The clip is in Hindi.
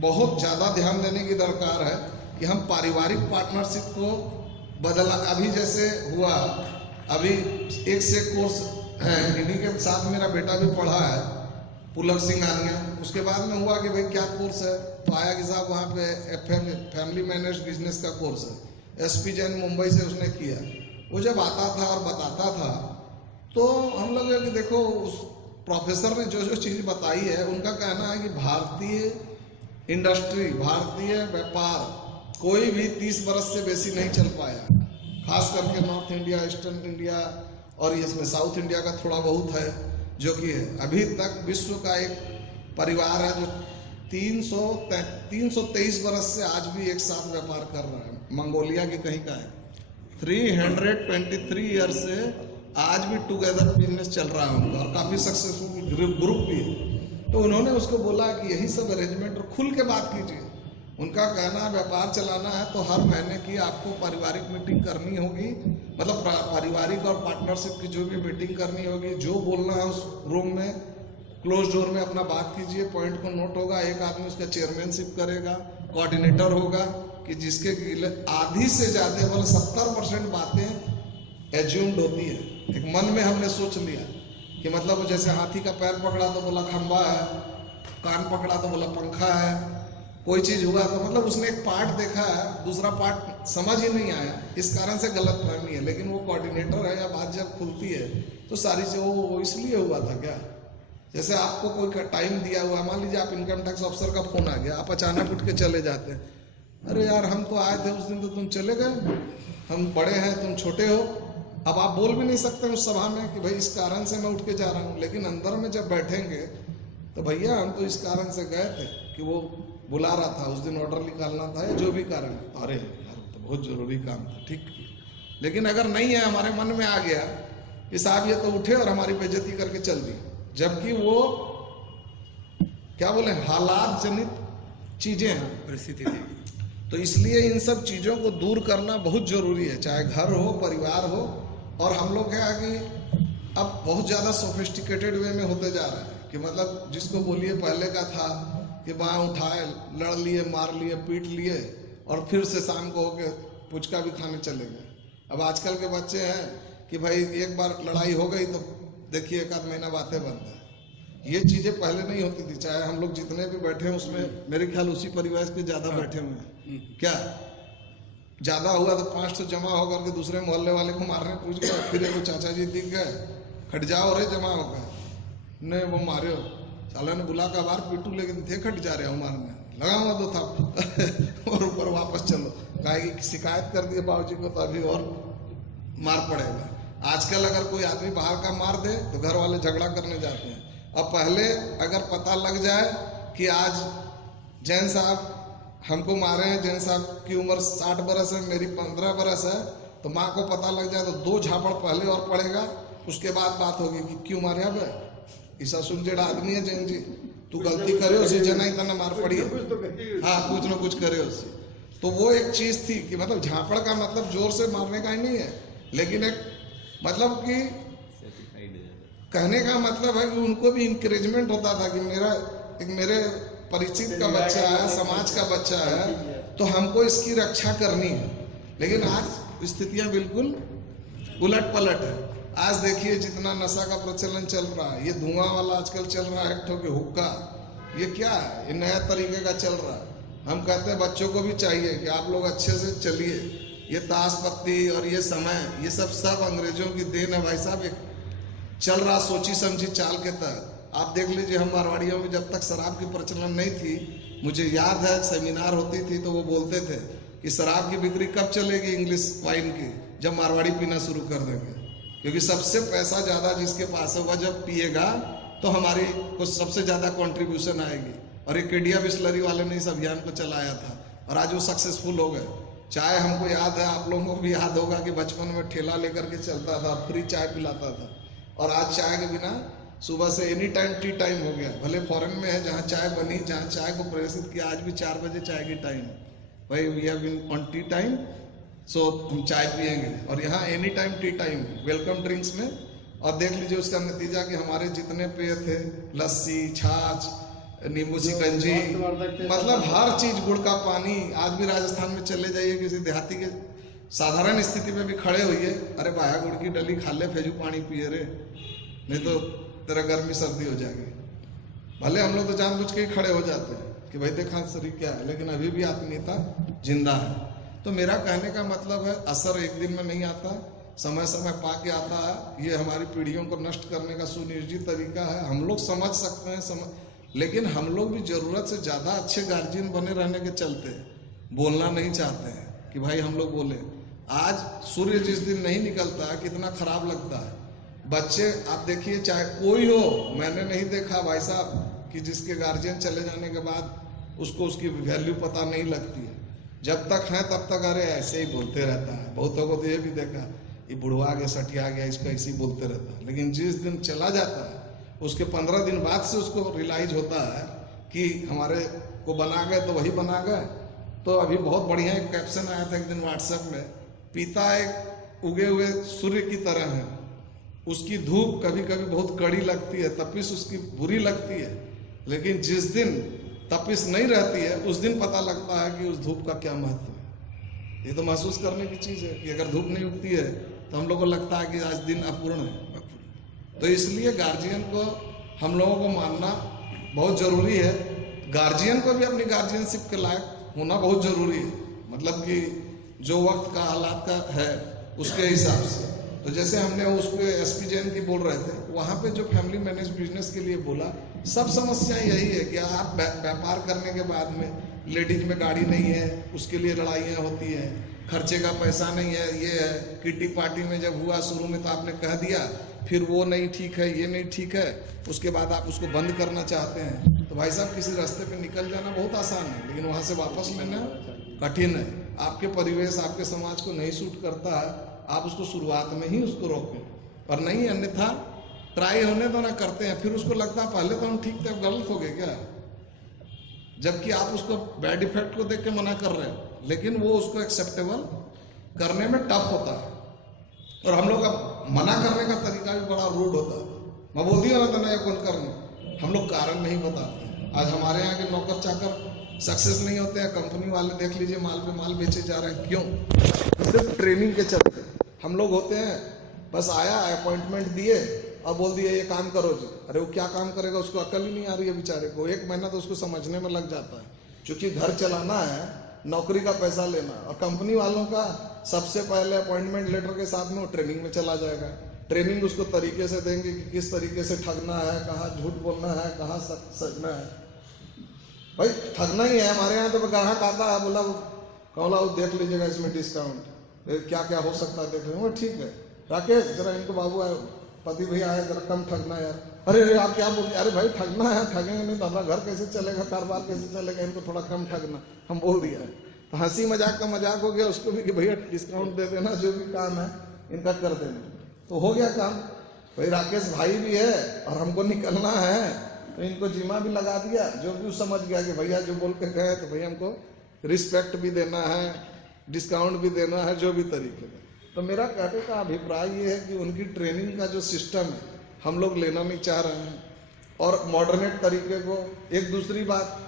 बहुत ज़्यादा ध्यान देने की दरकार है कि हम पारिवारिक पार्टनरशिप को बदला। अभी जैसे हुआ, अभी एक से कोर्स है, इन्हीं के साथ मेरा बेटा भी पढ़ा है, पुलक सिंघानिया। उसके बाद में हुआ कि भाई क्या कोर्स है, तो आया कि साहब वहाँ पे फैमिली मैनेज बिजनेस का कोर्स है, SP जैन मुंबई से उसने किया। वो जब आता था और बताता था तो हम लोग कि देखो उस प्रोफेसर ने जो जो चीज़ बताई है, उनका कहना है कि भारतीय इंडस्ट्री, भारतीय व्यापार कोई भी 30 बरस से बेसी नहीं चल पाया, खास करके नॉर्थ इंडिया, ईस्टर्न इंडिया और इसमें साउथ इंडिया का थोड़ा बहुत है जो कि है। अभी तक विश्व का एक परिवार है जो 323 बरस से आज भी एक साथ व्यापार कर रहा है, मंगोलिया की कहीं का है। 323 ईयर से आज भी टुगेदर बिजनेस चल रहा है उनका, और काफ़ी सक्सेसफुल ग्रुप भी है। तो उन्होंने उसको बोला कि यही सब अरेंजमेंट, और खुल के बात कीजिए। उनका कहना है व्यापार चलाना है तो हर महीने की आपको पारिवारिक मीटिंग करनी होगी, मतलब पारिवारिक और पार्टनरशिप की जो भी मीटिंग करनी होगी, जो बोलना है उस रूम में क्लोज डोर में अपना बात कीजिए, पॉइंट को नोट होगा, एक आदमी उसका चेयरमैनशिप करेगा, कोऑर्डिनेटर होगा कि जिसके आधी से ज़्यादा मतलब 70% बातें एज्यूम्ड होती है। एक मन में हमने सोच लिया कि मतलब जैसे हाथी का पैर पकड़ा तो बोला खंबा है, कान पकड़ा तो बोला पंखा है, कोई चीज़ हुआ तो मतलब उसने एक पार्ट देखा है, दूसरा पार्ट समझ ही नहीं आया, इस कारण से गलतफहमी है। लेकिन वो कोऑर्डिनेटर है या बात जब खुलती है तो सारी चीज़ वो इसलिए हुआ था क्या। जैसे आपको कोई टाइम दिया हुआ, मान लीजिए आप इनकम टैक्स ऑफिसर का फोन आ गया, आप अचानक उठ के चले जाते हैं, अरे यार हम तो आए थे उस दिन तो तुम चले गए, हम बड़े हैं तुम छोटे हो। अब आप बोल भी नहीं सकते उस सभा में कि भाई इस कारण से मैं उठ के जा रहा हूँ, लेकिन अंदर में जब बैठेंगे तो भैया हम तो इस कारण से गए थे कि वो बुला रहा था, उस दिन ऑर्डर निकालना था या जो भी कारण, अरे यार तो बहुत जरूरी काम था, ठीक। लेकिन अगर नहीं है, हमारे मन में आ गया कि साहब ये तो उठे और हमारी बेइज्जती करके चल दी, जबकि वो क्या बोले हालात जनित चीजें हैं, परिस्थिति थी। तो इसलिए इन सब चीजों को दूर करना बहुत जरूरी है, चाहे घर हो, परिवार हो। और हम लोग क्या कि अब बहुत ज्यादा सोफिस्टिकेटेड वे में होते जा रहे हैं कि मतलब जिसको बोलिए पहले का था कि बाँ उठाए, लड़ लिए, मार लिए, पीट लिए और फिर से शाम को होके पुचका भी खाने चले गए। अब आजकल के बच्चे हैं कि भाई एक बार लड़ाई हो गई तो देखिए एक आध महीना बातें बंद है। ये चीज़ें पहले नहीं होती थी, चाहे हम लोग जितने भी बैठे हैं उसमें मेरे ख्याल उसी परिवार के ज़्यादा बैठे हुए हैं। क्या ज़्यादा हुआ तो 5 तो जमा होकर के दूसरे मोहल्ले वाले को मारने पूछ गए, फिर वो चाचा जी दिख गए, खट जाओ रे जमा हो गए, नहीं वो मारे हो, साला ने बुला का बार पीटू, लेकिन थे खट जा रहे हो मारने, लगाऊंगा तो था और ऊपर वापस चलो, कहेगी कि शिकायत कर दिए बाबूजी को तो अभी और मार पड़ेगा। आजकल अगर कोई आदमी बाहर का मार दे तो घर वाले झगड़ा करने जाते हैं। अब पहले अगर पता लग जाए कि आज जैन साहब हमको मारे हैं, जैन साहब की उम्र 60 बरस है, मेरी 15 बरस है, तो माँ को पता लग जाए तो 2 झापड़ पहले और पड़ेगा, उसके बाद बात होगी कि क्यों मारे। अब ऐसा सुन जेड़ा आदमी है जैन जी, तू गलती करे उसे जना इतना मार पड़ी है, हाँ कुछ ना कुछ करे उससे। तो वो एक चीज थी कि मतलब झापड़ का मतलब जोर से मारने का ही नहीं है, लेकिन एक मतलब कि कहने का मतलब है कि उनको भी इंकरेजमेंट होता था कि मेरे परिचित का बच्चा है, समाज का बच्चा है, तो हमको इसकी रक्षा करनी है। लेकिन आज स्थितियां बिल्कुल उलट पलट है। आज देखिए जितना नशा का प्रचलन चल रहा है, ये धुआं वाला आजकल चल रहा है, ठोके हुक्का, ये क्या है, ये नया तरीके का चल रहा है। हम कहते हैं बच्चों को भी चाहिए कि आप लोग अच्छे से चलिए, ये ताश पत्ती और ये समय, ये सब अंग्रेजों की देन है भाई साहब। एक चल रहा सोची समझी चाल के तहत। आप देख लीजिए हम मारवाड़ियों में जब तक शराब की प्रचलन नहीं थी, मुझे याद है सेमिनार होती थी तो वो बोलते थे कि शराब की बिक्री कब चलेगी इंग्लिश वाइन की, जब मारवाड़ी पीना शुरू कर देंगे, क्योंकि सबसे पैसा ज़्यादा जिसके पास है वह जब पिएगा तो हमारी कुछ सबसे ज़्यादा कॉन्ट्रीब्यूशन आएगी। और ये केडिया बिस्लरी वाले ने इस अभियान को चलाया था और आज वो सक्सेसफुल हो गए। चाय हमको याद है, आप लोगों को भी याद होगा कि बचपन में ठेला लेकर के चलता था, फ्री चाय पिलाता था, और आज चाय के बिना सुबह से एनी टाइम टी टाइम हो गया। भले फॉरेन में है जहाँ चाय बनी, जहाँ चाय को प्रदर्शित किया, आज भी 4 बजे चाय की टाइम भाई, we have been on tea time, so हम चाय पियेंगे। और यहाँ any time tea time welcome drinks में। और देख लीजिए उसका नतीजा कि हमारे जितने पेय थे, लस्सी, छाछ, नींबू शिकंजी, मतलब हर चीज, गुड़ का पानी। आज भी राजस्थान में चले जाइए किसी देहाती के साधारण स्थिति में भी खड़े होइए, अरे बाया गुड़ की डली खा ले, फेजू पानी पिए रे, नहीं तो तेरा गर्मी सर्दी हो जाएगी। भले हम लोग तो जानबूझ के ही खड़े हो जाते हैं कि भाई देखा शरीर क्या है, लेकिन अभी भी आत्मीयता जिंदा है। तो मेरा कहने का मतलब है, असर एक दिन में नहीं आता, समय समय पा के आता है। ये हमारी पीढ़ियों को नष्ट करने का सुनियोजित तरीका है। हम लोग समझ सकते हैं लेकिन हम लोग भी जरूरत से ज्यादा अच्छे गार्जियन बने रहने के चलते बोलना नहीं चाहते हैं कि भाई हम लोग बोले। आज सूर्य जिस दिन नहीं निकलता कितना खराब लगता है। बच्चे आप देखिए, चाहे कोई हो, मैंने नहीं देखा भाई साहब कि जिसके गार्जियन चले जाने के बाद उसको उसकी वैल्यू पता नहीं लगती है। जब तक है तब तक अरे ऐसे ही बोलते रहता है। बहुतों को तो ये भी देखा, ये बुढ़वा गया, सटिया गया, इसका ऐसे ही बोलते रहता है। लेकिन जिस दिन चला जाता है उसके 15 दिन बाद से उसको रियलाइज होता है कि हमारे को बना गए तो वही बना गए। तो अभी बहुत बढ़िया एक कैप्शन आया था एक दिन व्हाट्सएप में, पिता एक उगे हुए सूर्य की तरह है, उसकी धूप कभी कभी बहुत कड़ी लगती है, तपिश उसकी बुरी लगती है, लेकिन जिस दिन तपिश नहीं रहती है उस दिन पता लगता है कि उस धूप का क्या महत्व है। ये तो महसूस करने की चीज है कि अगर धूप नहीं उगती है तो हम लोग को लगता है कि आज दिन अपूर्ण है। तो इसलिए गार्जियन को हम लोगों को मानना बहुत जरूरी है। गार्जियन को भी अपनी गार्जियनशिप के लायक होना बहुत जरूरी है, मतलब कि जो वक्त का हालात का है उसके हिसाब से। तो जैसे हमने उस पे एसपी जैन की बोल रहे थे, वहाँ पे जो फैमिली मैनेज बिजनेस के लिए बोला, सब समस्या यही है कि आप व्यापार करने के बाद में लेडीज में गाड़ी नहीं है, उसके लिए लड़ाइयाँ होती हैं, खर्चे का पैसा नहीं है, ये है। किटी पार्टी में जब हुआ शुरू में तो आपने कह दिया, फिर वो नहीं ठीक है, ये नहीं ठीक है, उसके बाद आप उसको बंद करना चाहते हैं। तो भाई साहब किसी रास्ते पे निकल जाना बहुत आसान है, लेकिन वहाँ से वापस लेना कठिन है। आपके परिवेश, आपके समाज को नहीं सूट करता है, आप उसको शुरुआत में ही उसको रोकें। और नहीं, अन्यथा ट्राई होने तो ना करते हैं, फिर उसको लगता है पहले तो हम ठीक थे, अब गलत हो गए क्या, जबकि आप उसको बैड इफेक्ट को देख के मना कर रहे हो, लेकिन वो उसको एक्सेप्टेबल करने में टफ होता है। और हम लोग का मना करने का तरीका भी बड़ा रूड होता है। मैं बोल दिया ना तो नहीं कौन करने, हम लोग कारण नहीं बताते। आज हमारे यहाँ के नौकर चाकर सक्सेस नहीं होते हैं, कंपनी वाले देख लीजिए माल पे माल बेचे जा रहे हैं, क्यों? सिर्फ ट्रेनिंग के चलते। हम लोग होते हैं बस आया, अपॉइंटमेंट दिए और बोल दिए ये काम करो जी, अरे वो क्या काम करेगा, उसको अकल ही नहीं आ रही है बेचारे को। 1 महीना तो उसको समझने में लग जाता है, क्योंकि घर चलाना है, नौकरी का पैसा लेना। और कंपनी वालों का सबसे पहले अपॉइंटमेंट लेटर के साथ में वो ट्रेनिंग में चला जाएगा। ट्रेनिंग उसको तरीके से देंगे कि किस तरीके से ठगना है, कहाँ झूठ बोलना है, कहाँ सचना है। भाई ठगना ही है। हमारे यहाँ तो ग्राहक आता है, बोला कौला वो देख लीजिएगा इसमें डिस्काउंट क्या क्या हो सकता है, देख लीजिए। ठीक है राकेश, जरा इनको बाबू आए, पति भैया आए, जरा कम ठगना यार। अरे आप क्या बोल, अरे भाई ठगना है, ठगेंगे नहीं तो हमारा घर कैसे चलेगा, कारोबार कैसे चलेगा, इनको थोड़ा कम ठगना। हम बोल दिया है तो हंसी मजाक का मजाक हो गया उसको भी कि भैया डिस्काउंट दे देना, जो भी काम है इनका कर देना, तो हो गया काम। भाई राकेश भाई भी है और हमको निकलना है, तो इनको जिम्मा भी लगा दिया। जो भी समझ गया कि भैया जो बोल के गए तो भैया हमको रिस्पेक्ट भी देना है, डिस्काउंट भी देना है, जो भी तरीके का। तो मेरा कहने का अभिप्राय ये है कि उनकी ट्रेनिंग का जो सिस्टम है हम लोग लेना नहीं चाह रहे हैं, और मॉडर्नेट तरीके को। एक दूसरी बात,